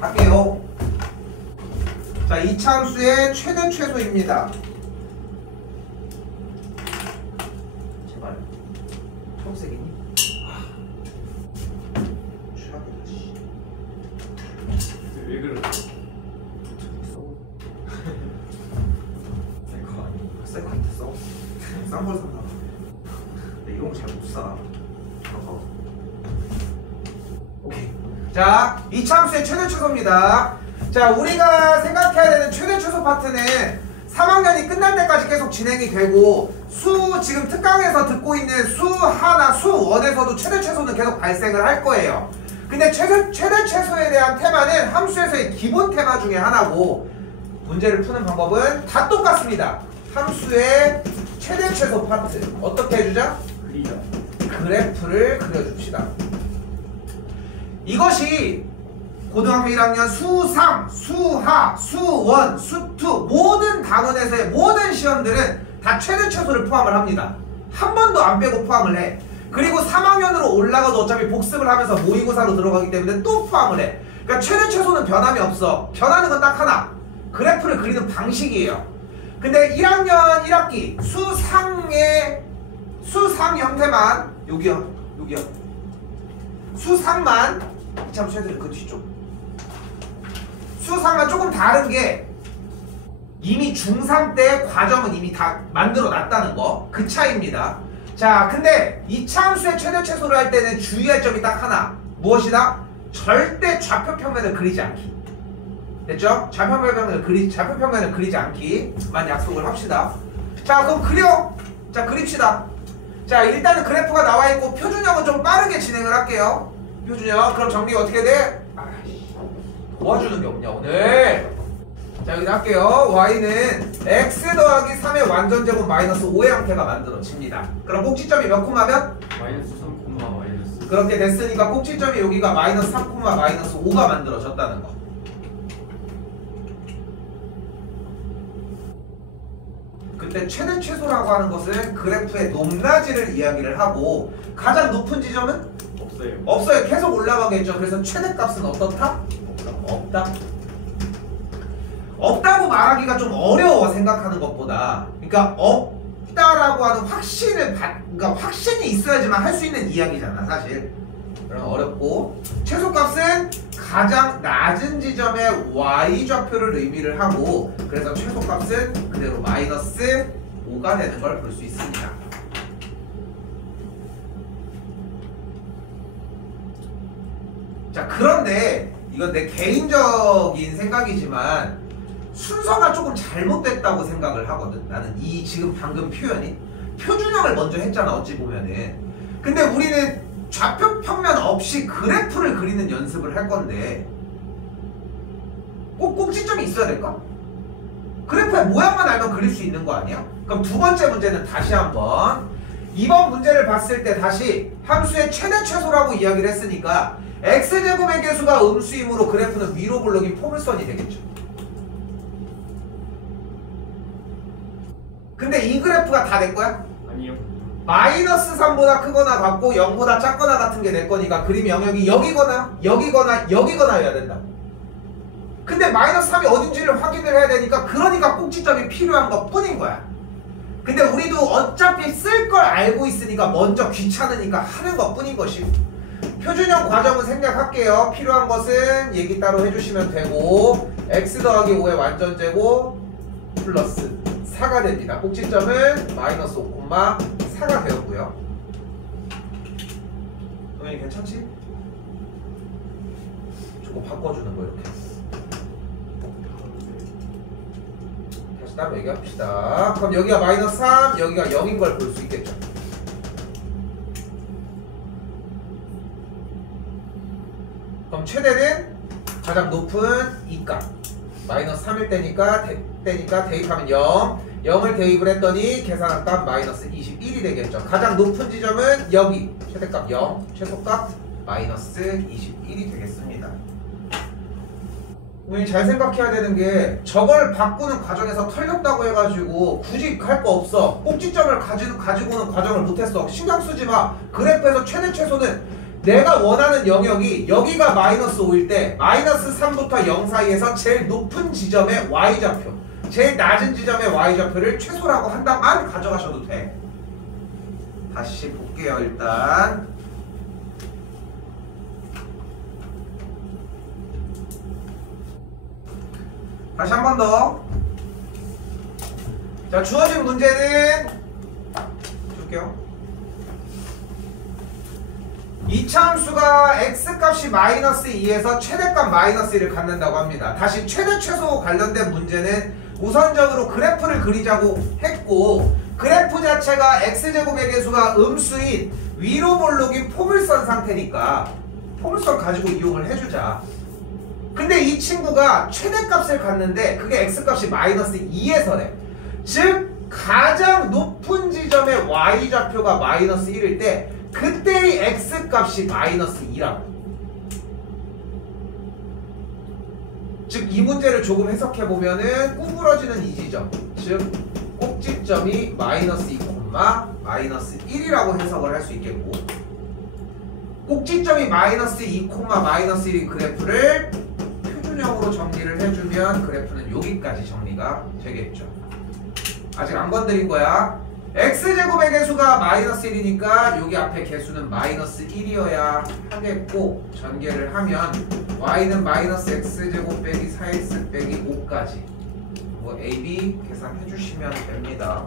할게요. 자, 이차함수의 최대 최소입니다. 제발 초록색이니? 최악이다. 왜 그러지? 셀카 아니? 셀카한테 써? 싼 걸 산다. 근데 이런 거 잘 못 사. 오케이. 자, 이차함수의 최대 최소입니다. 자, 우리가 생각해야 되는 최대 최소 파트는 3학년이 끝날 때까지 계속 진행이 되고 지금 특강에서 듣고 있는 수하나 수원에서도 최대 최소는 계속 발생을 할 거예요. 근데 최대 최소에 대한 테마는 함수에서의 기본 테마 중에 하나고 문제를 푸는 방법은 다 똑같습니다. 함수의 최대 최소 파트 어떻게 해주자? 그리자. 그래프를 그려줍시다. 이것이 고등학교 1학년 수상, 수하, 수원, 수투 모든 단원에서의 모든 시험들은 다 최대 최소를 포함을 합니다. 한 번도 안 빼고 포함을 해. 그리고 3학년으로 올라가도 어차피 복습을 하면서 모의고사로 들어가기 때문에 또 포함을 해. 그러니까 최대 최소는 변함이 없어. 변하는 건 딱 하나. 그래프를 그리는 방식이에요. 근데 1학년 1학기 수상 형태만 여기요. 수상만 참 최대를 그 뒤쪽. 수상만 조금 다른 게 이미 중3 때 과정은 이미 다 만들어 놨다는 거. 그 차이입니다. 자, 근데 이차함수의 최대 최소를 할 때는 주의할 점이 딱 하나. 무엇이다? 절대 좌표 평면을 그리지 않기. 됐죠? 좌표 평면을 그리지 않기만 약속을 합시다. 자, 그럼 그려. 자, 그립시다. 자, 일단은 그래프가 나와 있고 표준형은 좀 빠르게 진행을 할게요. 표준형. 그럼 정리 어떻게 돼? 도와주는 게 없냐 오늘. 자, 여기다 할게요. y는 x 더하기 3의 완전제곱 마이너스 5의 형태가 만들어집니다. 그럼 꼭지점이 몇 콤마면? 마이너스 3, 마이너스. 그렇게 됐으니까 꼭지점이 여기가 마이너스 3, 마이너스 5가 만들어졌다는 거. 그때 최대 최소라고 하는 것은 그래프의 높낮이를 이야기를 하고 가장 높은 지점은? 없어요. 계속 올라가겠죠. 그래서 최대값은 어떻다? 없다. 없다고 말하기가 좀 어려워 생각하는 것보다. 그러니까 없다라고 하는 그러니까 확신이 있어야지만 할 수 있는 이야기잖아 사실. 그럼 어렵고 최소값은 가장 낮은 지점의 y좌표를 의미를 하고 그래서 최소값은 그대로 마이너스 5가 되는 걸 볼 수 있습니다. 자, 그런데 이건 내 개인적인 생각이지만 순서가 조금 잘못됐다고 생각을 하거든. 나는 이 지금 방금 표현이 표준형을 먼저 했잖아 어찌 보면은. 근데 우리는 좌표 평면 없이 그래프를 그리는 연습을 할 건데 꼭 꼭지점이 있어야 될까? 그래프의 모양만 알면 그릴 수 있는 거 아니야? 그럼 두 번째 문제는 다시 한번 이번 문제를 봤을 때 다시 함수의 최대 최소라고 이야기를 했으니까 x제곱의 개수가 음수이므로 그래프는 위로 굴러긴 포물선이 되겠죠. 근데 이 그래프가 다 내 거야? 아니요. 마이너스 3보다 크거나 같고 0보다 작거나 같은 게 내 거니까 그림 영역이 여기거나여기거나여기거나여야 된다. 근데 마이너스 3이 어딘지를 확인을 해야 되니까 그러니까 꼭지점이 필요한 것 뿐인 거야. 근데 우리도 어차피 쓸 걸 알고 있으니까 먼저 귀찮으니까 하는 것 뿐인 것이고 표준형 과정은 생략할게요. 필요한 것은 얘기 따로 해주시면 되고 x 더하기 5의 완전제곱 플러스 4가 됩니다. 꼭지점은 마이너스 5,4가 되었고요. 동현이 괜찮지? 저거 바꿔주는 거 이렇게. 다시 따로 얘기합시다. 그럼 여기가 마이너스 3, 여기가 0인 걸 볼 수 있겠죠. 그럼 최대는 가장 높은 이 값 마이너스 3일 때니까 대입하면 0을 대입을 했더니 계산한 값 마이너스 21이 되겠죠. 가장 높은 지점은 여기 최대값 0, 최소값 마이너스 21이 되겠습니다. 우리 잘 생각해야 되는 게 저걸 바꾸는 과정에서 털렸다고 해가지고 굳이 할 거 없어. 꼭지점을 가지고는 과정을 못했어. 신경 쓰지 마. 그래프에서 최대 최소는 내가 원하는 영역이 여기가 마이너스 5일 때 마이너스 3부터 0 사이에서 제일 높은 지점의 y좌표, 제일 낮은 지점의 y좌표를 최소라고 한다만 가져가셔도 돼. 다시 볼게요. 일단 다시 한 번 더. 자, 주어진 문제는 줄게요. 이차함수가 x값이 마이너스 2에서 최대값 마이너스 1을 갖는다고 합니다. 다시 최대 최소 관련된 문제는 우선적으로 그래프를 그리자고 했고, 그래프 자체가 x제곱의 개수가 음수인 위로 볼록인 포물선 상태니까 포물선 가지고 이용을 해주자. 근데 이 친구가 최대값을 갖는데 그게 x값이 마이너스 2에서래. 즉 가장 높은 지점의 y좌표가 마이너스 1일 때 그때의 x값이 마이너스 2라고. 즉 이 문제를 조금 해석해보면은 구부러지는 이 지점, 즉 꼭지점이 마이너스 2, 마이너스 1이라고 해석을 할 수 있겠고, 꼭지점이 마이너스 2, 마이너스 1인 그래프를 표준형으로 정리를 해주면 그래프는 여기까지 정리가 되겠죠. 아직 안 건드린 거야. x제곱의 개수가 마이너스 1이니까 여기 앞에 개수는 마이너스 1이어야 하겠고, 전개를 하면 y는 마이너스 x제곱 빼기 4x 빼기 5까지 뭐 AB 계산해 주시면 됩니다.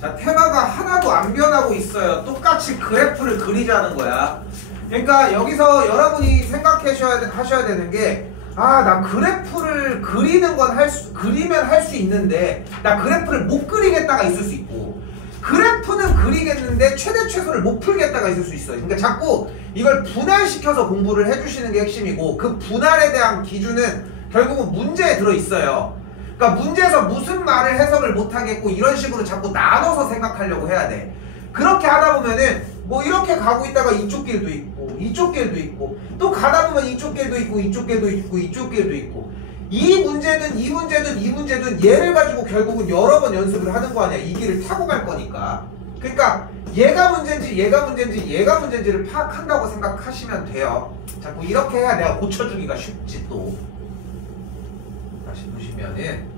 자, 테마가 하나도 안 변하고 있어요. 똑같이 그래프를 그리자는 거야. 그러니까 여기서 여러분이 생각하셔야 되는 게, 아, 나 그래프를 그리는 건 그리면 할 수 있는데 나 그래프를 못 그리겠다가 있을 수 있고, 그래프는 그리겠는데 최대 최소를 못 풀겠다가 있을 수 있어요. 그러니까 자꾸 이걸 분할시켜서 공부를 해주시는 게 핵심이고, 그 분할에 대한 기준은 결국은 문제에 들어있어요. 그러니까 문제에서 무슨 말을 해석을 못하겠고 이런 식으로 자꾸 나눠서 생각하려고 해야 돼. 그렇게 하다 보면은 뭐 이렇게 가고 있다가 이쪽 길도 있고 이쪽 길도 있고 또 가다 보면 이쪽 길도 있고 이쪽 길도 있고 이쪽 길도 있고, 이 문제든 이 문제든 이 문제든 얘를 가지고 결국은 여러 번 연습을 하는 거 아니야. 이 길을 타고 갈 거니까. 그러니까 얘가 문제인지 얘가 문제인지 얘가 문제인지를 파악한다고 생각하시면 돼요. 자꾸 이렇게 해야 내가 고쳐주기가 쉽지. 또 다시 보시면은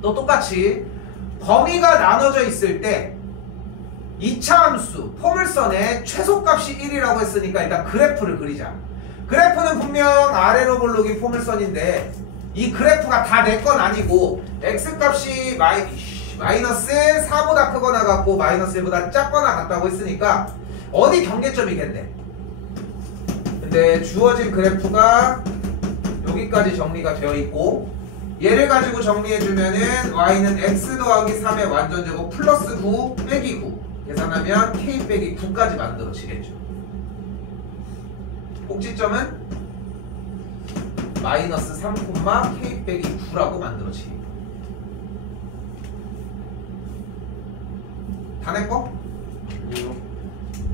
또 똑같이 범위가 나눠져 있을 때 이차함수 포물선의 최소값이 1이라고 했으니까 일단 그래프를 그리자. 그래프는 분명 아래로 볼록인 포물선인데 이 그래프가 다 내 건 아니고 x값이 마이너스 4보다 크거나 같고 마이너스 1보다 작거나 같다고 했으니까 어디 경계점이겠네. 근데 주어진 그래프가 여기까지 정리가 되어 있고, 얘를 가지고 정리해주면은 y는 x 더하기 3의 완전제곱 플러스 9 빼기 9 계산하면 k 빼기 9까지 만들어지겠죠. 꼭지점은 마이너스 3, k 빼기 9라고 만들어지겠죠. 다 냈고?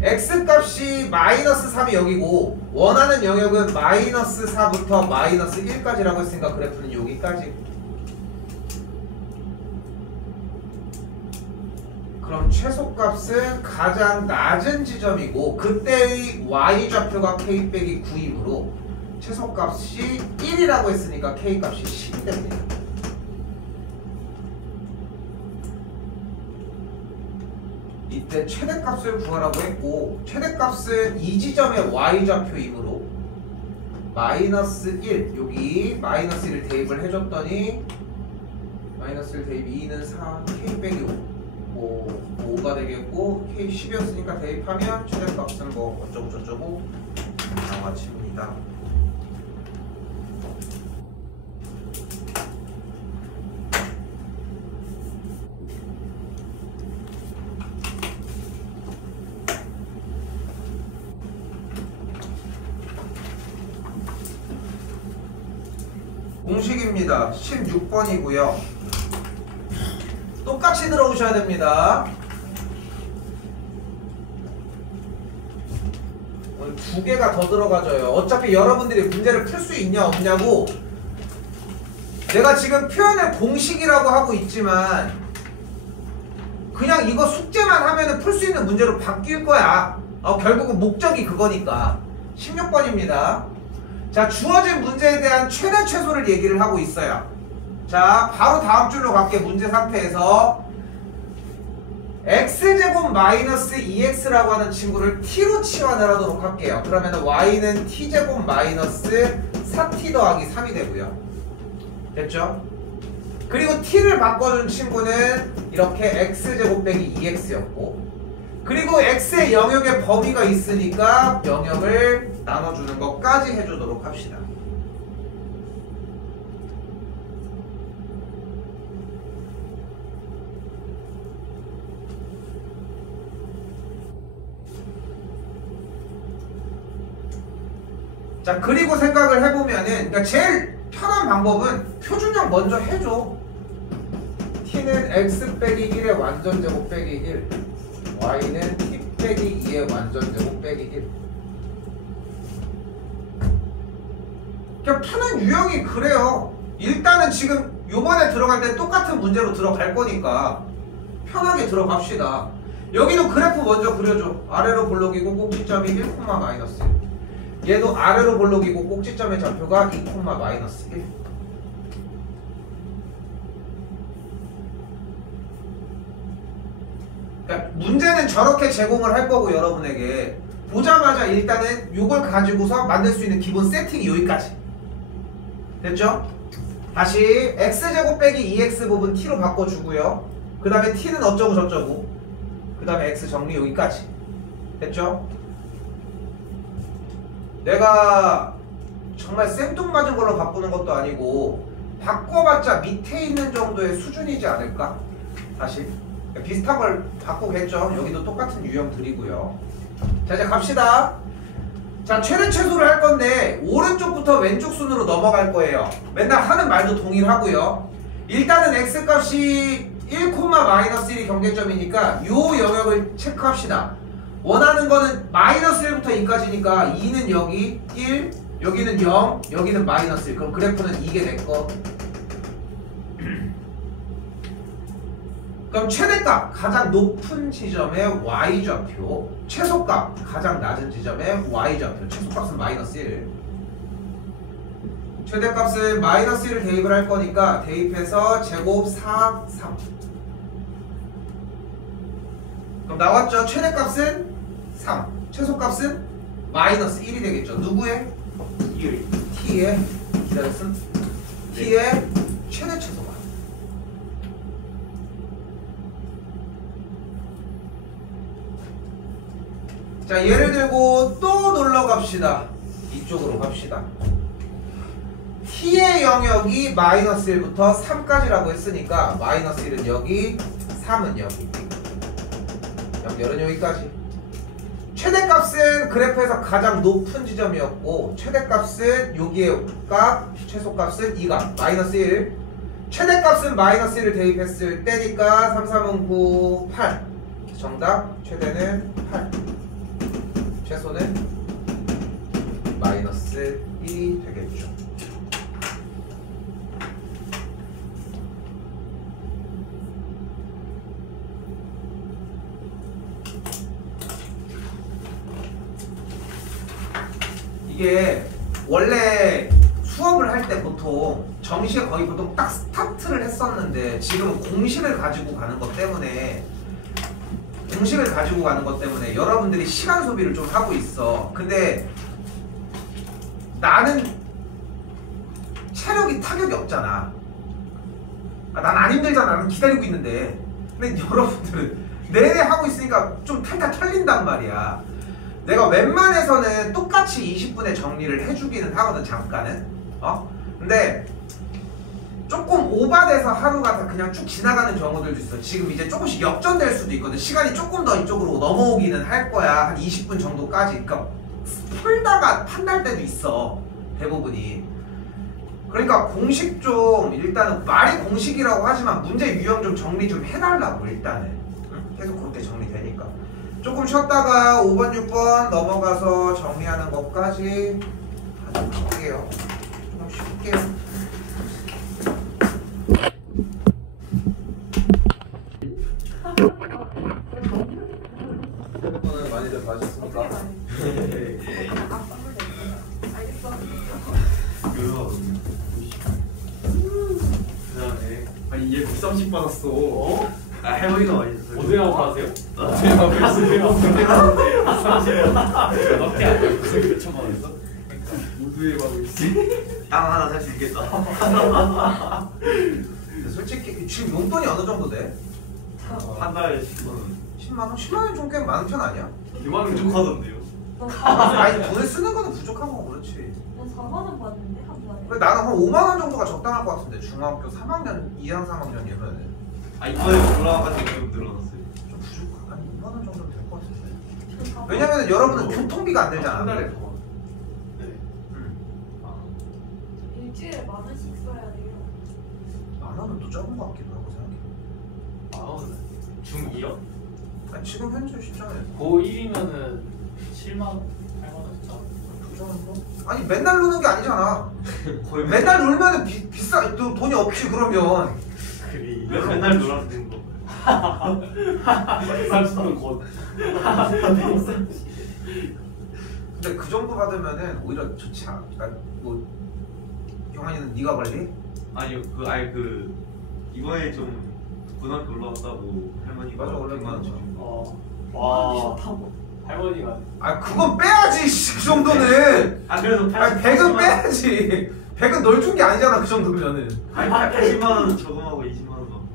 x값이 마이너스 3이 여기고 원하는 영역은 마이너스 4부터 마이너스 1까지라고 했으니까 그래프는 여기까지. 그럼 최소값은 가장 낮은 지점이고 그때의 y좌표가 k 빼기 9이므로 최소값이 1이라고 했으니까 k값이 10이 됩니다. 이때 최대값을 구하라고 했고, 최대값은 이 지점의 y좌표이므로 마이너스 1, 여기 마이너스 1을 대입을 해줬더니 마이너스 1 대입 2는 4, k 빼기 5, 5가 되겠고 k 10이었으니까 대입하면 최대값은 뭐 어쩌고 저쩌고 나와집니다. 공식입니다. 16번이고요. 똑같이 들어오셔야 됩니다. 오늘 두 개가 더 들어가져요. 어차피 여러분들이 문제를 풀 수 있냐 없냐고 내가 지금 표현을 공식이라고 하고 있지만 그냥 이거 숙제만 하면은 풀 수 있는 문제로 바뀔 거야. 결국은 목적이 그거니까. 16번입니다. 자, 주어진 문제에 대한 최대 최소를 얘기를 하고 있어요. 자, 바로 다음 줄로 갈게. 문제 상태에서 x제곱 마이너스 2x라고 하는 친구를 t로 치환을 하도록 할게요. 그러면 y는 t제곱 마이너스 4t 더하기 3이 되고요. 됐죠? 그리고 t를 바꿔준 친구는 이렇게 x제곱 빼기 2x였고, 그리고 x의 영역의 범위가 있으니까 영역을 나눠주는 것까지 해주도록 합시다. 자, 그리고 생각을 해보면은, 그러니까 제일 편한 방법은 표준형 먼저 해줘. t는 x 빼기 1의 완전 제곱 빼기 1, y는 t 빼기 2의 완전 제곱 빼기 1. 그냥 푸는 유형이 그래요. 일단은 지금 요번에 들어갈 때 똑같은 문제로 들어갈 거니까 편하게 들어갑시다. 여기도 그래프 먼저 그려줘. 아래로 볼록이고 꼭지점이 1, 마이너스 1. 얘도 아래로 볼록이고 꼭지점의 좌표가 2, 마이너스 1. 그러니까 문제는 저렇게 제공을 할 거고 여러분에게 보자마자 일단은 요걸 가지고서 만들 수 있는 기본 세팅이 여기까지. 됐죠? 다시 x제곱 빼기 2x 부분 t로 바꿔주고요. 그 다음에 t는 어쩌고 저쩌고, 그 다음에 x 정리 여기까지. 됐죠? 내가 정말 생뚱맞은 걸로 바꾸는 것도 아니고 바꿔봤자 밑에 있는 정도의 수준이지 않을까? 다시 비슷한 걸 바꾸겠죠. 여기도 똑같은 유형들이고요. 자, 이제 갑시다. 자, 최대 최소를 할 건데 오른쪽부터 왼쪽 순으로 넘어갈 거예요. 맨날 하는 말도 동일하고요. 일단은 x값이 1, 마이너스 1이 경계점이니까 요 영역을 체크합시다. 원하는 거는 마이너스 1부터 2까지니까 2는 여기 1, 여기는 0, 여기는 마이너스 1. 그럼 그래프는 이게 내꺼. 그럼 최대값 가장 높은 지점의 y좌표, 최소값 가장 낮은 지점의 y좌표. 최소값은 마이너스 1. 최대값은 마이너스 1을 대입을 할 거니까 대입해서 제곱 4, 3. 그럼 나왔죠? 최대값은 3, 최소값은 마이너스 1이 되겠죠. 누구의? t의 기다렸음? t의 최대 최소가. 자, 예를 들고 또 놀러 갑시다. 이쪽으로 갑시다. t의 영역이 마이너스 1부터 3까지라고 했으니까 마이너스 1은 여기, 3은 여기, 연결은 여기까지. 최대값은 그래프에서 가장 높은 지점이었고 최대값은 여기의 값, 최소값은 이 값, 마이너스 1. 최대값은 마이너스 1을 대입했을 때니까 3, 3은 9, 8. 정답, 최대는 8. 최소는 마이너스 1이 되겠죠. 이게 원래 수업을 할 때 보통 정시에 거의 보통 딱 스타트를 했었는데 지금은 공식을 가지고 가는 것 때문에 여러분들이 시간 소비를 좀 하고 있어. 근데 나는 체력이 타격이 없잖아. 난 안 힘들잖아. 나는 기다리고 있는데. 근데 여러분들은 내내 하고 있으니까 좀 탈탈 털린단 말이야. 내가 웬만해서는 똑같이 20분에 정리를 해주기는 하거든, 잠깐은. 근데 조금 오바돼서 하루가 다 그냥 쭉 지나가는 경우들도 있어. 지금 이제 조금씩 역전될 수도 있거든. 시간이 조금 더 이쪽으로 넘어오기는 할 거야. 한 20분 정도까지. 그러니까 풀다가 판날 때도 있어, 대부분이. 그러니까 공식 좀 일단은 말이 공식이라고 하지만 문제 유형 좀 정리 좀 해달라고. 일단은 응? 계속 그렇게 정리되니까. 조금 쉬었다가 5번, 6번 넘어가서 정리하는 것까지 할게요. 좀 쉴게요. 오늘 많이들 봐주셨습니까? 그다음에 아니 얘 130 받았어. 어? 아 할머니가 많이 줬어요. 오대영 받으세요? 오대영. 몇개 아니야? 몇천 받았어? 모두에 받고 있어. 땅 하나 살 수 있겠다. 근데 솔직히 지금 용돈이 어느 정도 돼? 한 달에 10만 원. 10만 원? 10만 원 좀 꽤 많은 편 아니야? 이만은 부족하던데요. 아니 돈을 쓰는 거는 부족한 거 그렇지. 난 4만 원 받는데 한 달에. 그래, 나는 한 5만 원 정도가 적당할 것 같은데 중학교 3학년, 2학 3학년이면은 아 이번에 올라와가지고 좀 늘어났어요. 좀 부족한 한 2만 원 정도는 될 것 같은데. 왜냐면 여러분은 교통비가 안 들잖아. 한 달에 더. 네. 아. 일주일에 10,000원씩 써야 돼요. 만 원은 또 적은 것 같기도 하고 생각해. 중2요? 아니 지금 현재 시점에서 고1이면은 7만 원, 8만 원 진짜. 그 정도? 아니 맨날 노는 게 아니잖아. 거의 맨날 놀면은 비싸 또 돈이 없지 그러면. 그리. 맨날 놀아서 되는 거. 30분 곧. 근데 그 정도 받으면은 오히려 좋지 않아. 뭐 경환이는 네가 관리? 아니요 그 이번에 좀 고등학교 올라왔다고 할머니가 맞아, 원래 100만 원 그렇죠. 주시고. 와. 할머니가. 아 그건 빼야지 씨, 그 정도는. 아 그래서 아니 100은 빼야지. 100은 널 준 게 아니잖아 그 정도면은. 아니 80만 원 저금하고 20만 원 받고.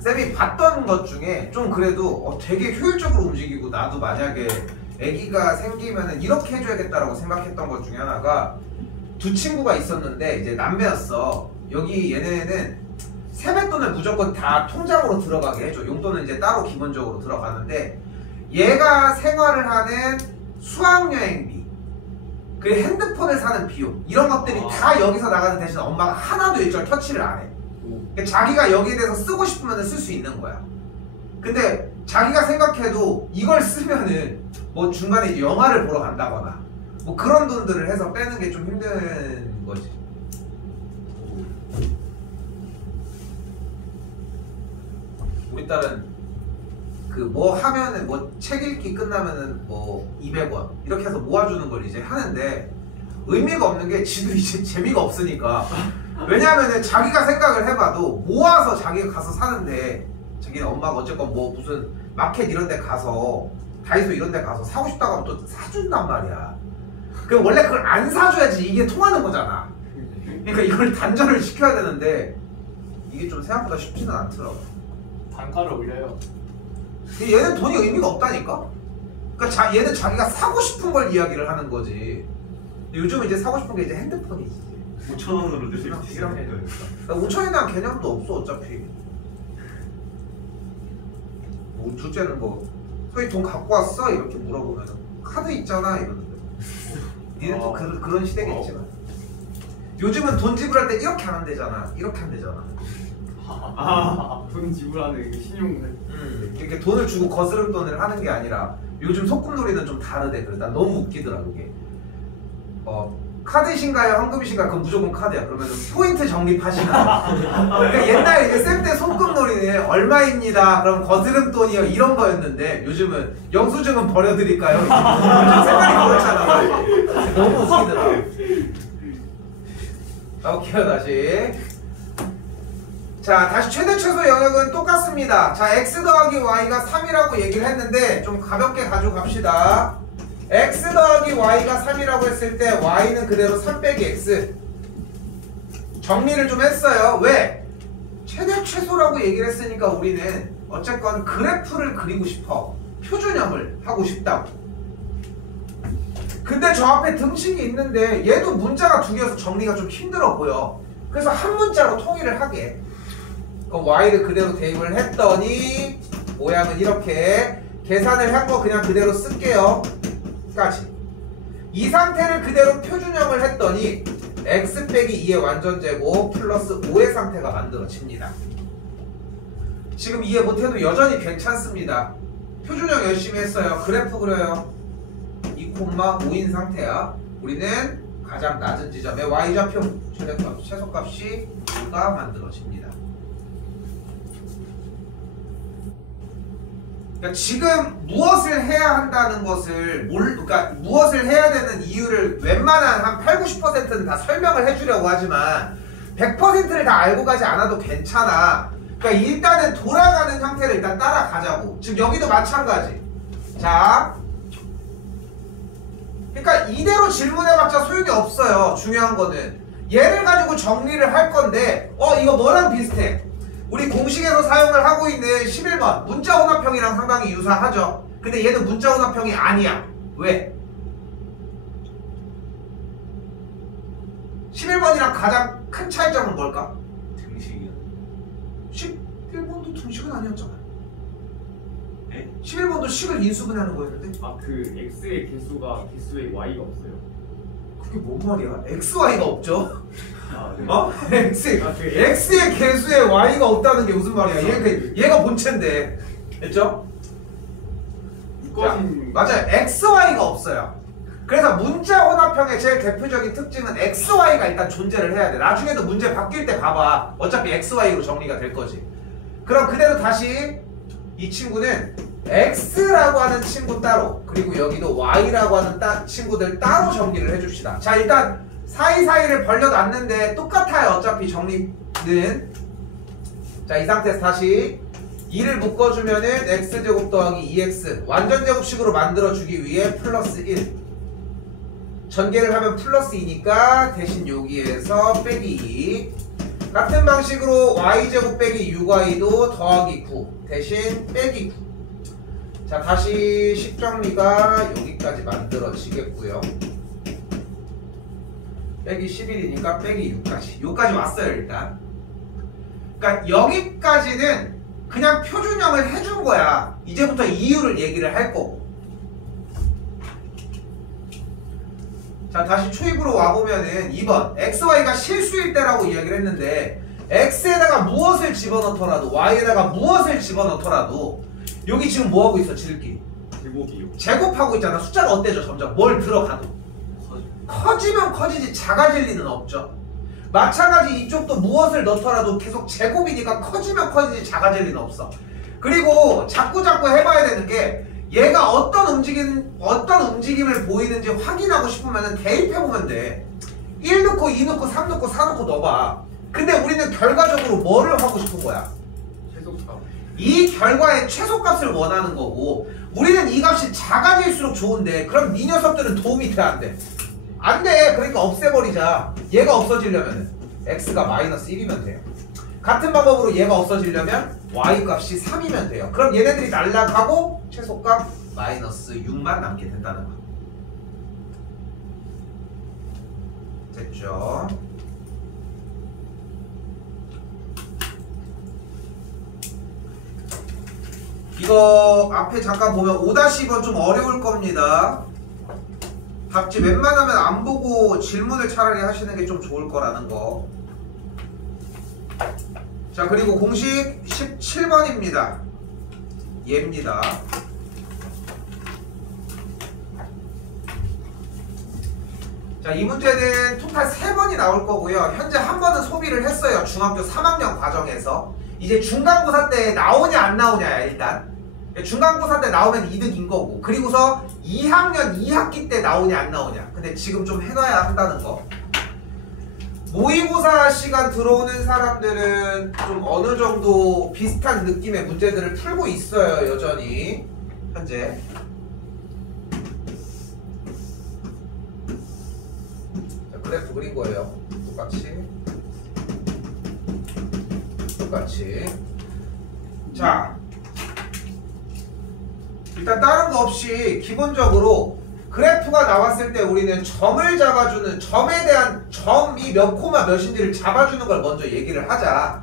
쌤이 봤던 것 중에 좀 그래도 되게 효율적으로 움직이고 나도 만약에 아기가 생기면은 이렇게 해줘야겠다라고 생각했던 것 중에 하나가 두 친구가 있었는데 이제 남매였어. 여기 얘네는 세뱃돈을 무조건 다 통장으로 들어가게 해줘. 용돈은 이제 따로 기본적으로 들어가는데 얘가 생활을 하는 수학여행비 그리고 핸드폰을 사는 비용 이런 것들이 다 여기서 나가는 대신 엄마가 하나도 일절 터치를 안 해. 그러니까 자기가 여기에 대해서 쓰고 싶으면 쓸 수 있는 거야. 근데 자기가 생각해도 이걸 쓰면은 뭐 중간에 이제 영화를 보러 간다거나 뭐 그런 돈들을 해서 빼는 게 좀 힘든 거지. 우리 딸은 그 뭐 하면은 뭐 책 읽기 끝나면은 뭐 200원 이렇게 해서 모아주는 걸 이제 하는데 의미가 없는 게 지도 이제 재미가 없으니까. 왜냐하면은 자기가 생각을 해봐도 모아서 자기가 가서 사는데 자기는 엄마가 어쨌건 뭐 무슨 마켓 이런 데 가서 다이소 이런 데 가서 사고 싶다고 하면 또 사준단 말이야. 그 원래 그걸 안 사줘야지 이게 통하는 거잖아. 그러니까 이걸 단절을 시켜야 되는데 이게 좀 생각보다 쉽지는 않더라고. 단가를 올려요. 얘는 돈이 의미가 없다니까? 그러니까 얘는 자기가 사고 싶은 걸 이야기를 하는 거지. 요즘은 이제 사고 싶은 게 이제 핸드폰이지. 5,000원으로 드실 수 있어요. 5천에 대한 개념도 없어 어차피. 뭐 둘째는 뭐 소희 돈 갖고 왔어? 이렇게 물어보면 카드 있잖아 이러는데. 니는 또 그런 시대겠지만 요즘은 돈 지불할 때 이렇게 안 한대잖아. 이렇게 한대잖아. 돈 지불하는 신용을. 이렇게 돈을 주고 거스름 돈을 하는 게 아니라 요즘 소꿉놀이는 좀 다르대. 그래 난 너무 웃기더라 그게. 카드신가요? 현금이신가요? 그건 무조건 카드야. 그러면 포인트 적립하시나요? 그러니까 옛날에 이제 쌤 때 소꿉놀이는 얼마입니다. 그럼 거스름 돈이요 이런 거였는데 요즘은 영수증은 버려드릴까요? 요즘 생각이 그렇잖아. 너무 웃기더라. 가볼게요 다시. 자 다시 최대 최소 영역은 똑같습니다. 자 x 더하기 y가 3이라고 얘기를 했는데 좀 가볍게 가져갑시다. x 더하기 y가 3이라고 했을 때 y는 그대로 3 빼기 x. 정리를 좀 했어요. 왜? 최대 최소라고 얘기를 했으니까 우리는 어쨌건 그래프를 그리고 싶어. 표준형을 하고 싶다고. 근데 저 앞에 등식이 있는데 얘도 문자가 두 개여서 정리가 좀 힘들어 보여. 그래서 한 문자로 통일을 하게. 그럼 y를 그대로 대입을 했더니 모양은 이렇게. 계산을 한 거 그냥 그대로 쓸게요. 까지. 이 상태를 그대로 표준형을 했더니 x 빼기 2의 완전제곱 플러스 5의 상태가 만들어집니다. 지금 이해 못해도 여전히 괜찮습니다. 표준형 열심히 했어요. 그래프 그려요. 2,5인 상태야. 우리는 가장 낮은 지점에 y좌표 최소값이 2가 만들어집니다. 그러니까 지금 무엇을 해야 한다는 것을 그러니까 무엇을 해야 되는 이유를 웬만한 한 8, 90%는 다 설명을 해주려고 하지만 100%를 다 알고 가지 않아도 괜찮아. 그러니까 일단은 돌아가는 형태를 일단 따라가자고. 지금 여기도 마찬가지. 자, 그러니까 이대로 질문해봤자 소용이 없어요. 중요한 거는 얘를 가지고 정리를 할 건데 이거 뭐랑 비슷해? 우리 공식에서 사용을 하고 있는 11번 문자 혼합형이랑 상당히 유사하죠. 근데 얘는 문자 혼합형이 아니야. 왜? 11번이랑 가장 큰 차이점은 뭘까? 등식이야. 11번도 등식은 아니었잖아. 네? 11번도 10을 인수분해하는 거였는데? 아, 그 x의 개수에 y가 없어요. 그게 뭔 말이야? XY가 없죠? 아, 네. X의 개수에 Y가 없다는 게 무슨 말이야? 얘가 본체인데. 됐죠? 맞아요. XY가 없어요. 그래서 문자 혼합형의 제일 대표적인 특징은 XY가 일단 존재를 해야 돼. 나중에도 문제 바뀔 때 봐봐. 어차피 XY로 정리가 될 거지. 그럼 그대로 다시 이 친구는 X라고 하는 친구 따로, 그리고 여기도 Y라고 하는 친구들 따로 정리를 해줍시다. 자, 일단 사이사이를 벌려놨는데 똑같아요. 어차피 정리는. 자, 이 상태에서 다시 2를 묶어주면은 x제곱 더하기 2x 완전제곱식으로 만들어주기 위해 플러스 1 전개를 하면 플러스 2니까 대신 여기에서 빼기 2 같은 방식으로 y제곱 빼기 6y도 더하기 9 대신 빼기 9. 자, 다시 식정리가 여기까지 만들어지겠고요. 빼기 11이니까 빼기 6까지. 여기까지 왔어요, 일단. 그러니까 여기까지는 그냥 표준형을 해준 거야. 이제부터 이유를 얘기를 할 거고. 자, 다시 초입으로 와보면은 2번 XY가 실수일 때라고 이야기를 했는데 X에다가 무엇을 집어넣더라도 Y에다가 무엇을 집어넣더라도 여기 지금 뭐하고 있어, 지들끼리? 제곱이요. 제곱하고 있잖아. 숫자가 어때져, 점점. 뭘 들어가도. 커지면 커지지 작아질 리는 없죠. 마찬가지 이쪽도 무엇을 넣더라도 계속 제곱이니까 커지면 커지지 작아질 리는 없어. 그리고 자꾸 해봐야 되는 게 얘가 어떤 움직임을 보이는지 확인하고 싶으면 대입해보면 돼. 1 넣고 2 넣고 3 넣고 4 넣고 넣어봐. 근데 우리는 결과적으로 뭐를 하고 싶은 거야? 최소값. 이 결과의 최소값을 원하는 거고 우리는 이 값이 작아질수록 좋은데 그럼 이 녀석들은 도움이 돼, 안 돼? 안 돼. 그러니까 없애버리자. 얘가 없어지려면 x가 마이너스 1이면 돼요. 같은 방법으로 얘가 없어지려면 y 값이 3이면 돼요. 그럼 얘네들이 날아가고 최소값 마이너스 6만 남게 된다는 거. 됐죠? 이거 앞에 잠깐 보면 5-2번 좀 어려울 겁니다. 답지 웬만하면 안 보고 질문을 차라리 하시는 게 좀 좋을 거라는 거. 자, 그리고 공식 17번입니다. 얘입니다. 자, 이 문제는 토탈 3번이 나올 거고요. 현재 한 번은 소비를 했어요. 중학교 3학년 과정에서. 이제 중간고사 때 나오냐 안 나오냐야, 일단. 중간고사 때 나오면 이득인 거고, 그리고서 2학년 2학기 때 나오냐 안 나오냐. 근데 지금 좀 해놔야 한다는 거. 모의고사 시간 들어오는 사람들은 좀 어느 정도 비슷한 느낌의 문제들을 풀고 있어요, 여전히 현재. 자, 그래프 그린 거예요. 똑같이. 자, 일단 다른 거 없이 기본적으로 그래프가 나왔을 때 우리는 점을 잡아주는, 점에 대한 점이 몇 코마 몇인지를 잡아주는 걸 먼저 얘기를 하자.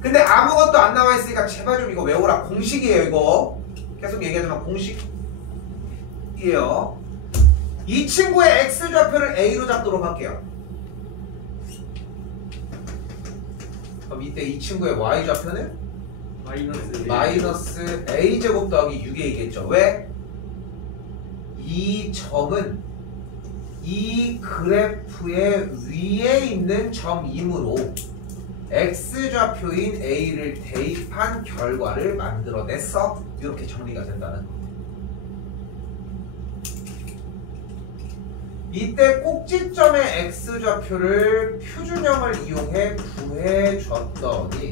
근데 아무것도 안 나와 있으니까 제발 좀 이거 외우라. 공식이에요, 이거. 계속 얘기하지만 공식이에요. 이 친구의 x좌표를 a로 잡도록 할게요. 그럼 이때 이 친구의 y좌표는 마이너스 a제곱 더하기 6a겠죠. 왜? 이 점은 이 그래프의 위에 있는 점이므로 x좌표인 a를 대입한 결과를 만들어냈어. 이렇게 정리가 된다는 거. 이때 꼭지점의 x좌표를 표준형을 이용해 구해줬더니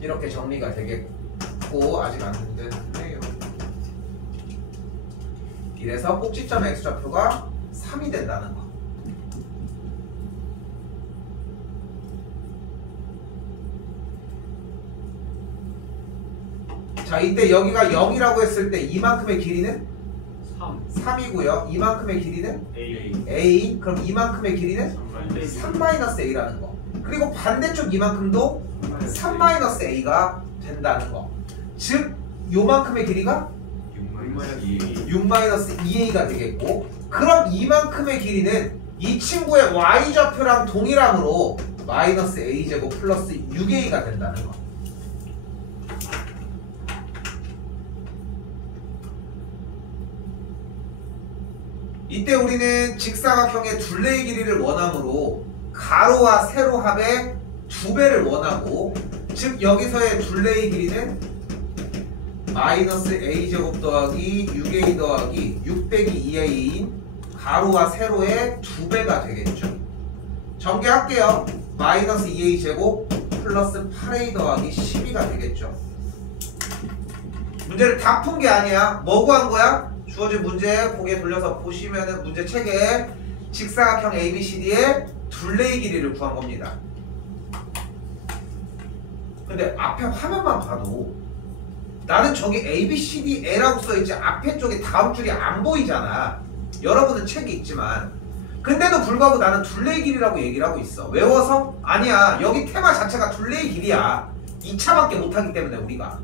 이렇게 정리가 되겠고, 아직 안 됐네요. 이래서 꼭지점의 x좌표가 3이 된다는 거. 자, 이때 여기가 0이라고 했을 때 이만큼의 길이는 3이고요. 이만큼의 길이는 a. 그럼 이만큼의 길이는 3-a라는 거. 그리고 반대쪽 이만큼도 3-a가 된다는 거. 즉 요만큼의 길이가 6-2a가 되겠고, 그럼 이만큼의 길이는 이 친구의 y좌표랑 동일함으로 마이너스 a제곱 플러스 6a가 된다는 거. 이때 우리는 직사각형의 둘레의 길이를 원하므로 가로와 세로 합의 2배를 원하고, 즉 여기서의 둘레의 길이는 마이너스 a제곱 더하기 6a 더하기 6 빼기 2a인 가로와 세로의 2배가 되겠죠. 전개할게요. 마이너스 2a 제곱 플러스 8a 더하기 12가 되겠죠. 문제를 다 푼 게 아니야. 뭐 구한 거야? 주어진 문제 고개 돌려서 보시면은 문제 책에 직사각형 ABCD의 둘레의 길이를 구한 겁니다. 근데 앞에 화면만 봐도 나는 저기 ABCD라고 써있지 앞에 쪽에 다음 줄이 안 보이잖아. 여러분은 책이 있지만, 근데도 불구하고 나는 둘레의 길이라고 얘기를 하고 있어. 외워서? 아니야. 여기 테마 자체가 둘레의 길이야. 2차밖에 못하기 때문에 우리가.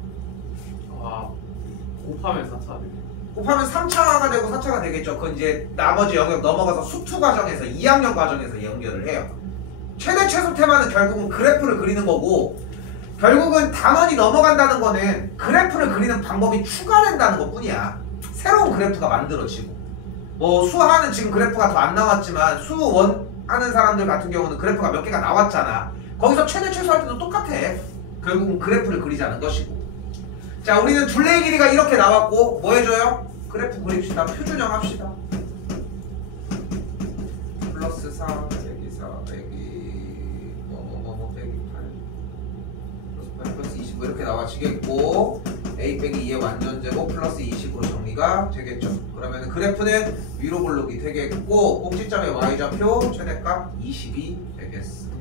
곱하면 4차 되네. 곱하면 3차가 되고 4차가 되겠죠. 그건 이제 나머지 영역 넘어가서 수투 과정에서 2학년 과정에서 연결을 해요. 최대 최소 테마는 결국은 그래프를 그리는 거고, 결국은 단원이 넘어간다는 거는 그래프를 그리는 방법이 추가된다는 것 뿐이야. 새로운 그래프가 만들어지고, 뭐 수하는 지금 그래프가 더 안 나왔지만 수원 하는 사람들 같은 경우는 그래프가 몇 개가 나왔잖아. 거기서 최대 최소 할 때도 똑같아. 결국은 그래프를 그리자는 것이고. 자, 우리는 둘레의 길이가 이렇게 나왔고, 뭐 해줘요? 그래프 그립시다. 표준형 합시다. 플러스 4 빼기 4 빼기 뭐뭐뭐 빼기 8 플러스 8 플러스 25 이렇게 나와지겠고, a 빼기 2의 완전제곱 플러스 20으로 정리가 되겠죠. 그러면 그래프는 위로 블록이 되겠고, 꼭지점의 y좌표 최대값 20이 되겠습니다.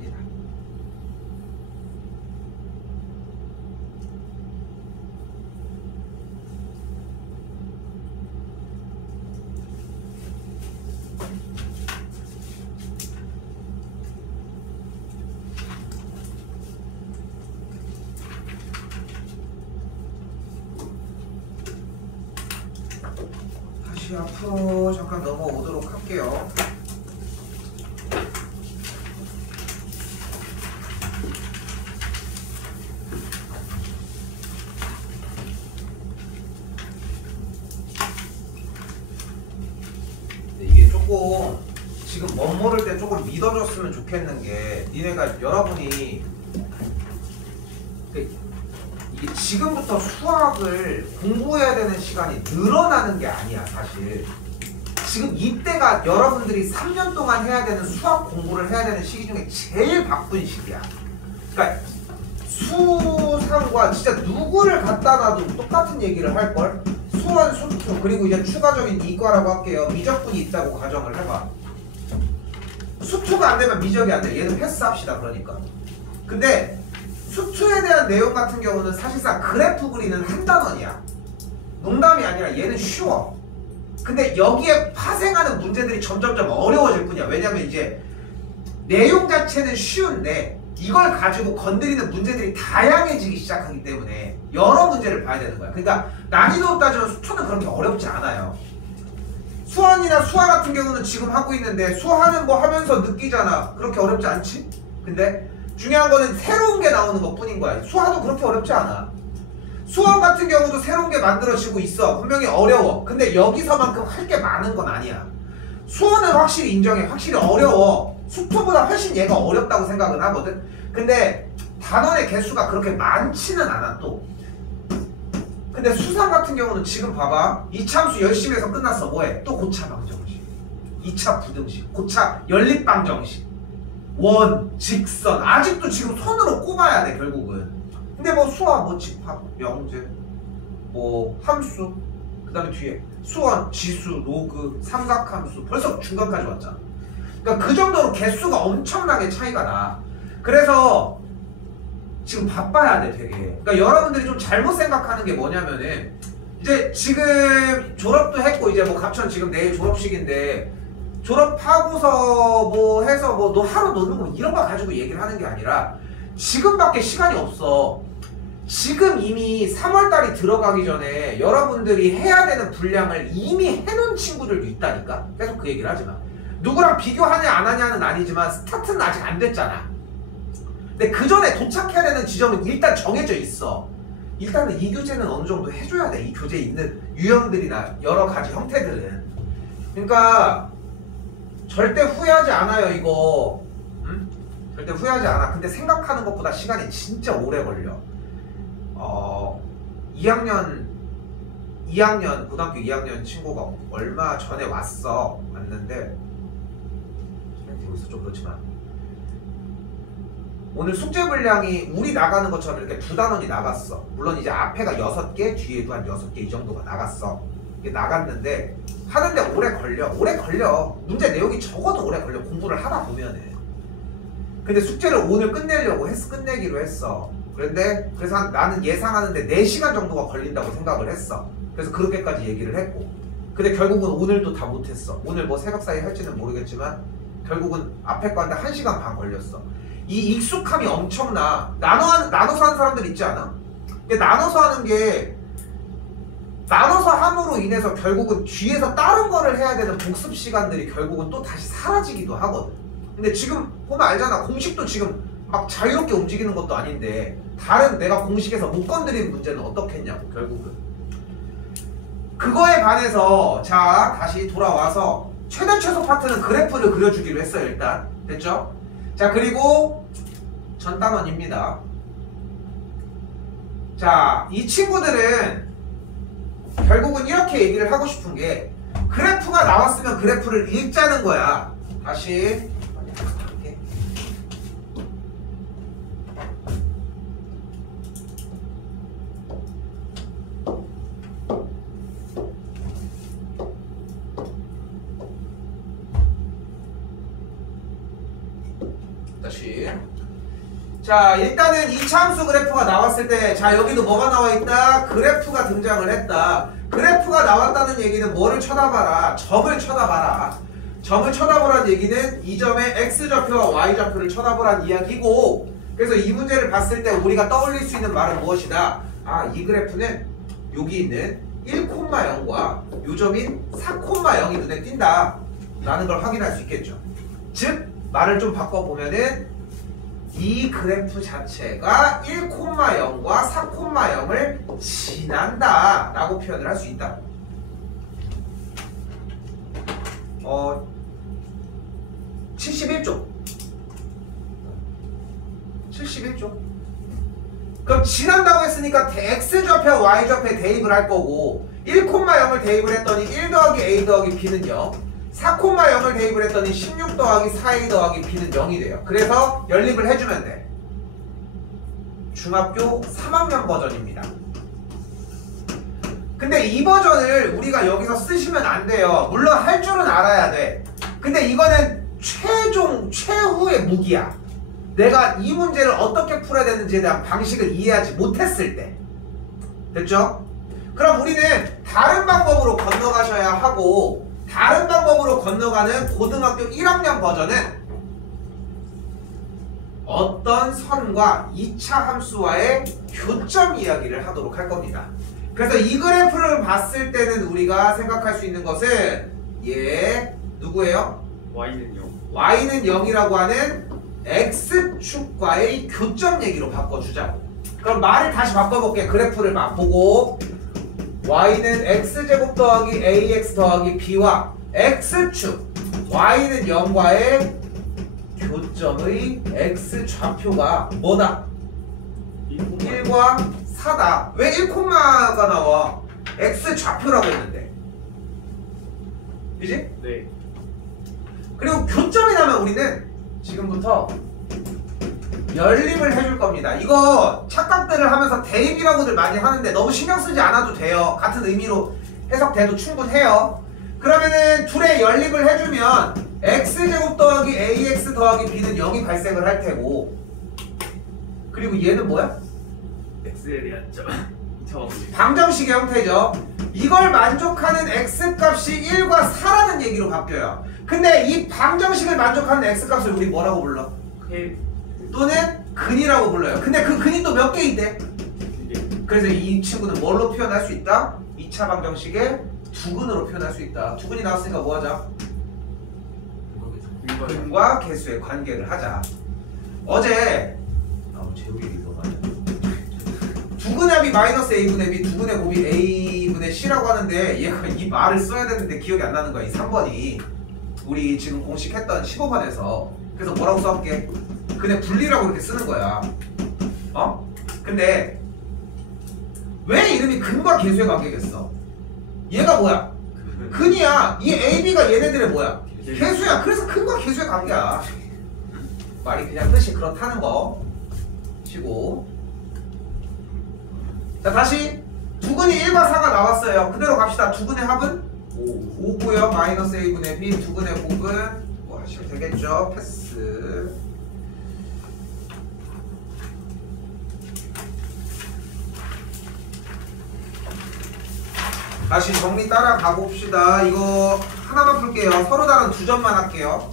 앞으로 잠깐 넘어오도록 할게요. 이게 조금 지금 멋모를 때 조금 믿어줬으면 좋겠는 게, 니네가 여러분이 이게 지금부터 수학을 공부해야 되는 시간이 늘어나는 게 아니야. 사실 지금 이때가 여러분들이 3년 동안 해야 되는 수학 공부를 해야 되는 시기 중에 제일 바쁜 시기야. 그러니까 수상과 진짜 누구를 갖다 놔도 똑같은 얘기를 할걸. 수원, 수투, 그리고 이제 추가적인 이과라고 할게요. 미적분이 있다고 가정을 해봐. 수투가 안 되면 미적이 안 돼. 얘는 패스합시다. 그러니까. 근데 수투에 대한 내용 같은 경우는 사실상 그래프 그리는 한 단원이야. 농담이 아니라 얘는 쉬워. 근데 여기에 파생하는 문제들이 점점점 어려워질 뿐이야. 왜냐면 이제 내용 자체는 쉬운데 이걸 가지고 건드리는 문제들이 다양해지기 시작하기 때문에 여러 문제를 봐야 되는 거야. 그러니까 난이도로 따지면 수투는 그렇게 어렵지 않아요. 수원이나 수화 같은 경우는 지금 하고 있는데 수화는 뭐 하면서 느끼잖아. 그렇게 어렵지 않지? 근데 중요한 거는 새로운 게 나오는 것 뿐인 거야. 수화도 그렇게 어렵지 않아. 수화 같은 경우도 새로운 게 만들어지고 있어. 분명히 어려워. 근데 여기서만큼 할 게 많은 건 아니야. 수화는 확실히 인정해. 확실히 어려워. 수토보다 훨씬 얘가 어렵다고 생각은 하거든. 근데 단원의 개수가 그렇게 많지는 않아 또. 근데 수상 같은 경우는 지금 봐봐. 이차함수 열심히 해서 끝났어. 뭐해? 또 고차 방정식, 2차 부등식, 고차 연립방정식, 원, 직선. 아직도 지금 손으로 꼽아야 돼 결국은. 근데 뭐 수화, 뭐 집합, 명제, 뭐 함수, 그 다음에 뒤에 수원, 지수, 로그, 삼각함수. 벌써 중간까지 왔잖아. 그러니까 그 정도로 개수가 엄청나게 차이가 나. 그래서 지금 바빠야 돼 되게. 그러니까 여러분들이 좀 잘못 생각하는 게 뭐냐면은, 이제 지금 졸업도 했고 이제 뭐 갑천 지금 내일 졸업식인데, 졸업하고서 뭐 해서 뭐 너 하루 노는 거 이런 거 가지고 얘기를 하는 게 아니라, 지금밖에 시간이 없어. 지금 이미 3월달이 들어가기 전에 여러분들이 해야 되는 분량을 이미 해놓은 친구들도 있다니까. 계속 그 얘기를 하지 마. 누구랑 비교하냐 안 하냐는 아니지만 스타트는 아직 안 됐잖아. 근데 그 전에 도착해야 되는 지점은 일단 정해져 있어. 일단은 이 교재는 어느 정도 해줘야 돼. 이 교재에 있는 유형들이나 여러 가지 형태들은. 그러니까 절대 후회하지 않아요 이거. 응? 절대 후회하지 않아. 근데 생각하는 것보다 시간이 진짜 오래 걸려. 2학년 고등학교 2학년 친구가 얼마 전에 왔는데 여기서 좀 그렇지만, 오늘 숙제 분량이 우리 나가는 것처럼 이렇게 두 단원이 나갔어. 물론 이제 앞에가 6개, 뒤에도 한 6개 이 정도가 나갔어. 이게 나갔는데 하는데 오래 걸려. 문제 내용이 적어도 오래 걸려, 공부를 하다 보면은. 근데 숙제를 오늘 끝내기로 했어. 그래서 나는 예상하는데 4시간 정도가 걸린다고 생각을 했어. 그래서 그렇게까지 얘기를 했고, 근데 결국은 오늘도 다 못했어. 오늘 뭐 새벽 사이 할지는 모르겠지만 결국은 앞에 거 하는데 1시간 반 걸렸어. 이 익숙함이 엄청나. 나눠서 하는 사람들 있지 않아? 근데 나눠서 하는 게, 나눠서 함으로 인해서 결국은 뒤에서 다른 거를 해야 되는 복습 시간들이 결국은 또 다시 사라지기도 하거든. 근데 지금 보면 알잖아. 공식도 지금 막 자유롭게 움직이는 것도 아닌데, 다른 내가 공식에서 못 건드리는 문제는 어떻겠냐고. 결국은 그거에 반해서, 자 다시 돌아와서 최대 최소 파트는 그래프를 그려주기로 했어요. 일단 됐죠? 자, 그리고 전 단원입니다. 자, 이 친구들은 결국은 이렇게 얘기를 하고 싶은 게, 그래프가 나왔으면 그래프를 읽자는 거야. 다시 자, 일단은 2차 함수 그래프가 나왔을 때, 자 여기도 뭐가 나와있다? 그래프가 등장을 했다. 그래프가 나왔다는 얘기는 뭐를 쳐다봐라? 점을 쳐다봐라. 점을 쳐다보라는 얘기는 이 점의 x좌표와 y좌표를 쳐다보라는 이야기고, 그래서 이 문제를 봤을 때 우리가 떠올릴 수 있는 말은 무엇이다? 아, 이 그래프는 여기 있는 1,0과 요 점인 4,0이 눈에 띈다 라는 걸 확인할 수 있겠죠. 즉 말을 좀 바꿔보면은 이 그래프 자체가 1,0과 4,0을 지난다 라고 표현을 할 수 있다. 71쪽. 그럼 지난다고 했으니까 x좌표 y좌표에 대입을 할 거고, 1,0을 대입을 했더니 1 더하기 a 더하기 b는 0, 4,0을 대입을 했더니 16 더하기 4a 더하기 b는 0이 돼요. 그래서 연립을 해주면 돼. 중학교 3학년 버전입니다. 근데 이 버전을 우리가 여기서 쓰시면 안 돼요. 물론 할 줄은 알아야 돼. 근데 이거는 최후의 무기야. 내가 이 문제를 어떻게 풀어야 되는지에 대한 방식을 이해하지 못했을 때. 됐죠? 그럼 우리는 다른 방법으로 건너가셔야 하고, 다른 방법으로 건너가는 고등학교 1학년 버전은 어떤 선과 2차 함수와의 교점 이야기를 하도록 할 겁니다. 그래서 이 그래프를 봤을 때는 우리가 생각할 수 있는 것은, 누구예요? y는 0. y는 0이라고 하는 x축과의 교점 얘기로 바꿔주자고. 그럼 말을 다시 바꿔볼게. 그래프를 막 보고 y는 x제곱 더하기 ax 더하기 b와 x축 y는 0과의 교점의 x좌표가 뭐다? 1과 4다. 왜 1콤마가 나와? x좌표라고 했는데. 그지? 네. 그리고 교점이 나면 우리는 지금부터 연립을 해줄 겁니다. 이거 착각들을 하면서 대입이라고들 많이 하는데 너무 신경 쓰지 않아도 돼요. 같은 의미로 해석돼도 충분해요. 그러면은 둘의 연립을 해주면 x제곱 더하기 ax 더하기 b는 0이 발생을 할 테고, 그리고 얘는 뭐야? X에 대한 점. 방정식의 형태죠. 이걸 만족하는 x값이 1과 4라는 얘기로 바뀌어요. 근데 이 방정식을 만족하는 x값을 우리 뭐라고 불러? 또는 근이라고 불러요. 근데 그 근이 또 몇 개 있대? 그래서 이 친구는 뭘로 표현할 수 있다? 2차 방정식의 두근으로 표현할 수 있다. 두근이 나왔으니까 뭐 하자? 근과 개수의 관계를 하자. 어제 재욱이 이거 맞아. 두근의 합이 마이너스 a분의 b, 두근의 곱이 a분의 c라고 하는데 얘가 이 말을 써야 되는데 기억이 안 나는 거야. 이 3번이 우리 지금 공식 했던 15번에서. 그래서 뭐라고 써볼게? 근의 분리라고 이렇게 쓰는 거야. 근데 왜 이름이 근과 개수의 관계겠어? 얘가 뭐야? 근이야. 이 AB가 얘네들의 뭐야? 개수야. 그래서 근과 개수의 관계야. 말이 그냥 뜻이 그렇다는 거 치고. 자, 다시 두근이 1과 4가 나왔어요. 그대로 갑시다. 두근의 합은 5고요. 마이너스 a분의 b. 두근의 곱은 뭐 하시면 되겠죠. 패스. 다시 정리 따라가 봅시다. 이거 하나만 풀게요. 서로 다른 두 점만 할게요.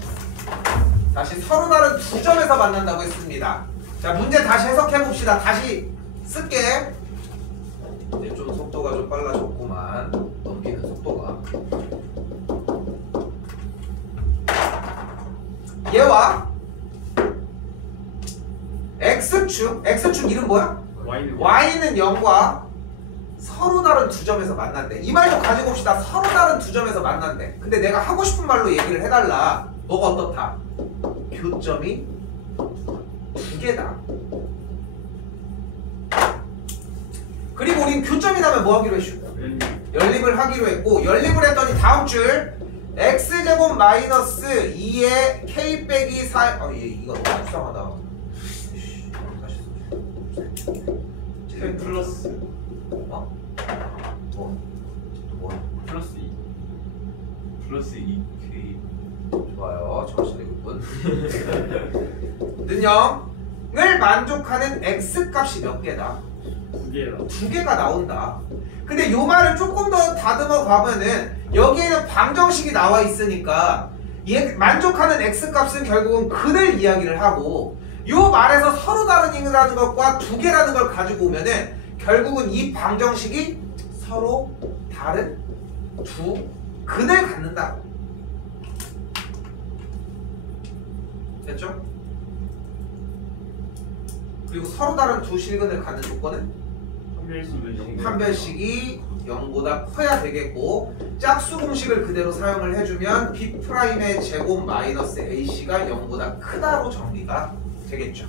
다시 서로 다른 두 점에서 만난다고 했습니다. 자, 문제 다시 해석해 봅시다. 다시 쓸게. 이제 좀 속도가 좀 빨라졌구만. 넘기는 속도가. 얘와 x축 이름 뭐야? y는 0과 서로 다른 두 점에서 만난대. 이 말도 가지고 옵시다. 서로 다른 두 점에서 만난대. 근데 내가 하고 싶은 말로 얘기를 해달라. 너가 어떻다? 교점이 두 개다. 그리고 우린 교점이 나면 뭐 하기로 했슈? 연립을 하기로 했고, 연립을 했더니 다음 줄 x제곱 마이너스 2의 k 빼기 4. 얘 이거 너무 불쌍하다. 다시 플러스 플러스 2 플러스 2k. 좋아요. 정신의 급분. 는영을 만족하는 x값이 몇 개다? 두 개가 나온다. 근데 요 말을 조금 더 다듬어 가면은 여기에는 방정식이 나와 있으니까 얘 만족하는 x값은 결국은 근을 이야기를 하고, 요 말에서 서로 다른이라는 것과 두 개라는 걸 가지고 오면은 결국은 이 방정식이 서로 다른 두 근을 갖는다. 됐죠? 그리고 서로 다른 두 실근을 갖는 조건은 판별식이 0보다 커야 되겠고, 짝수 공식을 그대로 사용을 해주면 B'의 제곱 마이너스 AC가 0보다 크다로 정리가 되겠죠.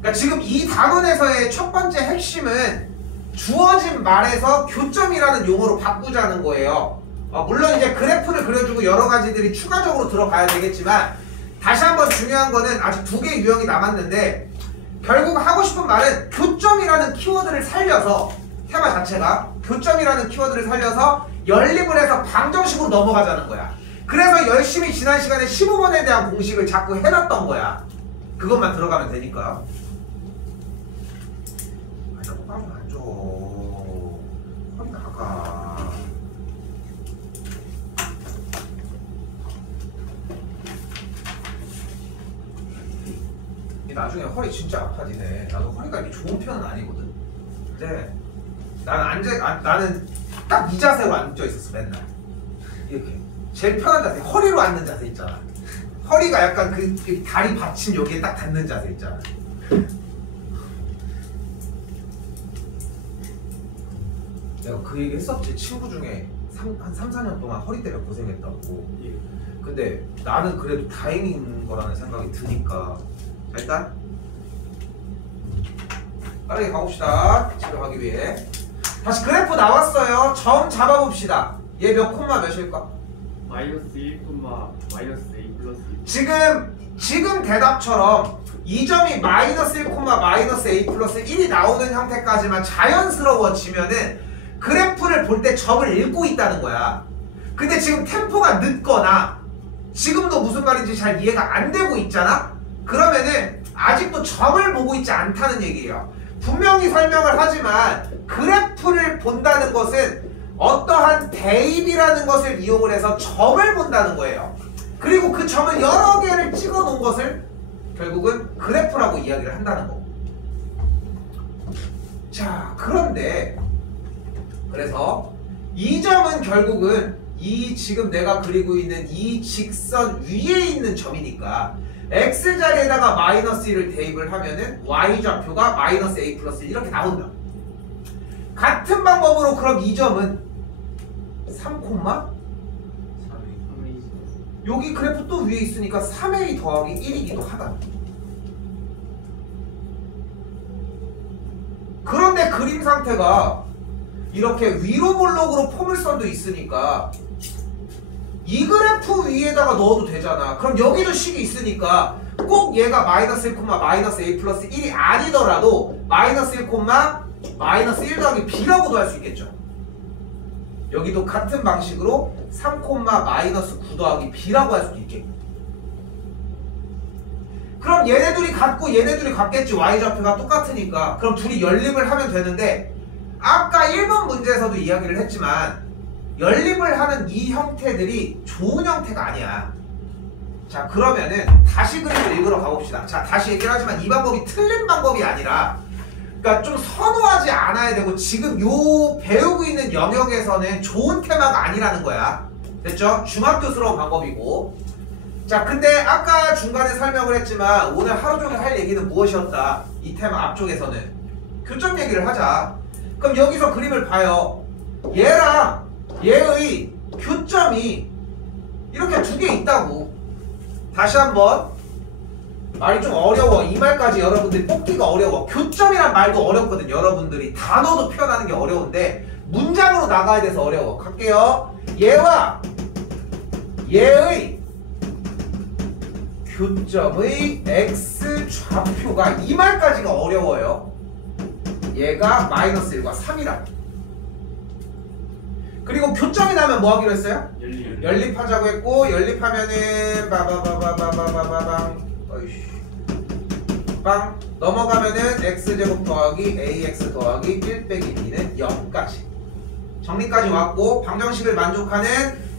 그러니까 지금 이 단원에서의 첫 번째 핵심은 주어진 말에서 교점이라는 용어로 바꾸자는 거예요. 물론 이제 그래프를 그려주고 여러 가지들이 추가적으로 들어가야 되겠지만, 다시 한번 중요한 거는 아직 두 개의 유형이 남았는데, 결국 하고 싶은 말은 교점이라는 키워드를 살려서, 테마 자체가 교점이라는 키워드를 살려서 연립을 해서 방정식으로 넘어가자는 거야. 그래서 열심히 지난 시간에 15번에 대한 공식을 자꾸 해놨던 거야. 그것만 들어가면 되니까. 똑바로 안 줘. 허리 나가. 나중에 허리 진짜 아파지네. 나도 허리가 이렇게 좋은 편은 아니거든. 근데 나는 딱 이 자세로 앉아 있었어. 맨날 이렇게 제일 편한 자세, 허리로 앉는 자세 있잖아. 허리가 약간 그 다리 받침 여기에 딱 닿는 자세 있잖아. 내가 그 얘기 했었지. 친구 중에 한 3, 4년 동안 허리 때문에 고생했다고. 예. 근데 나는 그래도 다행인 거라는 생각이 드니까. 자, 일단 빠르게 가봅시다. 치료하기 위해. 다시 그래프 나왔어요. 점 잡아봅시다. 얘 몇 콤마 몇일까? 마이너스 1, 마이너스 A 플러스 2. 지금 대답처럼 이 점이 마이너스 1, 마이너스 A 플러스 1이 나오는 형태까지만 자연스러워지면은 그래프를 볼 때 점을 읽고 있다는 거야. 근데 지금 템포가 늦거나 지금도 무슨 말인지 잘 이해가 안 되고 있잖아? 그러면은 아직도 점을 보고 있지 않다는 얘기예요. 분명히 설명을 하지만 그래프를 본다는 것은 어떠한 대입이라는 것을 이용을 해서 점을 본다는 거예요. 그리고 그 점을 여러 개를 찍어 놓은 것을 결국은 그래프라고 이야기를 한다는 거고. 자, 그런데 그래서 이 점은 결국은 이 지금 내가 그리고 있는 이 직선 위에 있는 점이니까 x자리에다가 마이너스 1을 대입을 하면은 y좌표가 마이너스 a 플러스 1 이렇게 나온다. 같은 방법으로 그럼 이 점은 3, 3A. 여기 그래프 또 위에 있으니까 3a 더하기 1이기도 하다. 그런데 그림 상태가 이렇게 위로 볼록으로 포물선도 있으니까 이 그래프 위에다가 넣어도 되잖아. 그럼 여기도 식이 있으니까 꼭 얘가 마이너스 1, 마이너스 a 플러스 1이 아니더라도 마이너스 1, 마이너스 1 더하기 b라고도 할 수 있겠죠. 여기도 같은 방식으로 3, 마이너스 9 더하기 b라고 할 수도 있겠고. 그럼 얘네 둘이 같고 얘네 둘이 같겠지. y좌표가 똑같으니까. 그럼 둘이 연립을 하면 되는데 아까 1번 문제에서도 이야기를 했지만 연립을 하는 이 형태들이 좋은 형태가 아니야. 자, 그러면은 다시 그림을 읽으러 가봅시다. 자, 다시 얘기를 하지만 이 방법이 틀린 방법이 아니라 그러니까 좀 선호하지 않아야 되고 지금 요 배우고 있는 영역에서는 좋은 테마가 아니라는 거야. 됐죠? 중학교스러운 방법이고. 자, 근데 아까 중간에 설명을 했지만 오늘 하루 종일 할 얘기는 무엇이었다? 이 테마 앞쪽에서는 교점 얘기를 하자. 그럼 여기서 그림을 봐요. 얘랑 얘의 교점이 이렇게 두 개 있다고. 다시 한번 말이 좀 어려워. 이 말까지 여러분들이 뽑기가 어려워. 교점이란 말도 어렵거든. 여러분들이 단어도 표현하는 게 어려운데 문장으로 나가야 돼서 어려워. 갈게요. 얘와 얘의 교점의 x좌표가 이 말까지가 어려워요. 얘가 마이너스 1과 3이라. 그리고 교점이 나면 뭐 하기로 했어요? 연립하자고 했고, 연립하면은 바바바바바바바방 어이씨 빵 넘어가면은 x제곱 더하기 ax 더하기 1 빼기 b는 0까지 정리까지 왔고, 방정식을 만족하는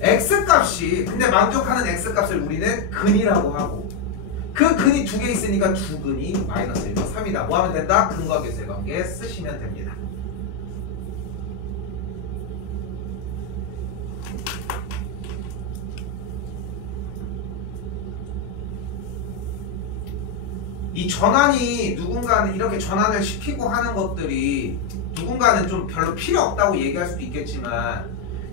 x값이, 근데 만족하는 x값을 우리는 근이라고 하고, 그 근이 두 개 있으니까 두 근이 마이너스 1과 3이다. 뭐 하면 된다? 근과 계수의 관계 쓰시면 됩니다. 이 전환이 누군가는 이렇게 전환을 시키고 하는 것들이 누군가는 좀 별로 필요 없다고 얘기할 수도 있겠지만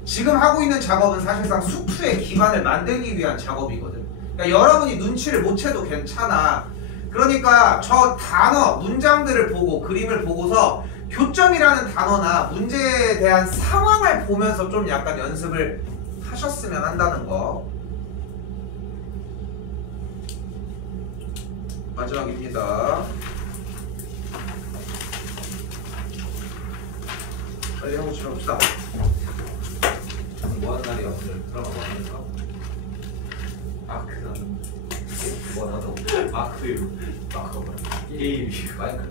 지금 하고 있는 작업은 사실상 수투의 기반을 만들기 위한 작업이거든. 그러니까 여러분이 눈치를 못 채도 괜찮아. 그러니까 저 단어, 문장들을 보고 그림을 보고서 교점이라는 단어나 문제에 대한 상황을 보면서 좀 약간 연습을 하셨으면 한다는 거. 마지막입니다. 빨리 하고 치러봅시다. 뭐하는 날이야 오늘? 드라마 뭐 하는 거? 아크다. 뭐 나도 마크요. 마크가 뭐야? 게임 마이크.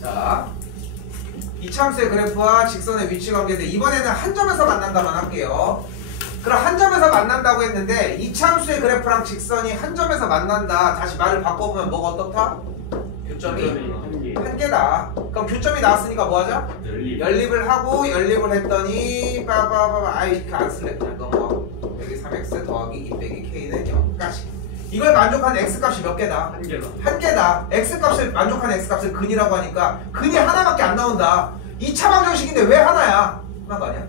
자, 이참수의 그래프와 직선의 위치 관계인데 이번에는 한 점에서 만난다만 할게요. 그럼 한 점에서 만난다고 했는데 이참수의 그래프랑 직선이 한 점에서 만난다. 다시 말을 바꿔보면 뭐가 어떻다? 교점이 한 개다. 그럼 교점이 나왔으니까 뭐 하자? 연립을 하고 연립을 했더니 빠바바바 아이 안 쓸래 그냥 넘어가. 여기 3 3x 더하기 2 빼기 k는 0까지. 이걸 만족한 x값이 몇 개다? 한 개다. 한 개다. x값을 만족한 x값을 근이라고 하니까 근이 하나밖에 안 나온다. 2차 방정식인데 왜 하나야? 하나가 아니야?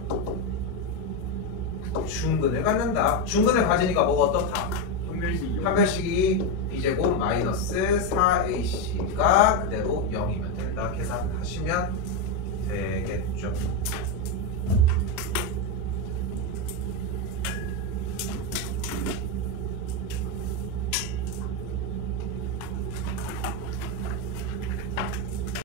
중근을 갖는다. 중근을 가지니까 뭐가 어떻다? 판별식이요. 판별식이 b제곱 마이너스 4ac가 그대로 0이면 된다. 계산하시면 되겠죠.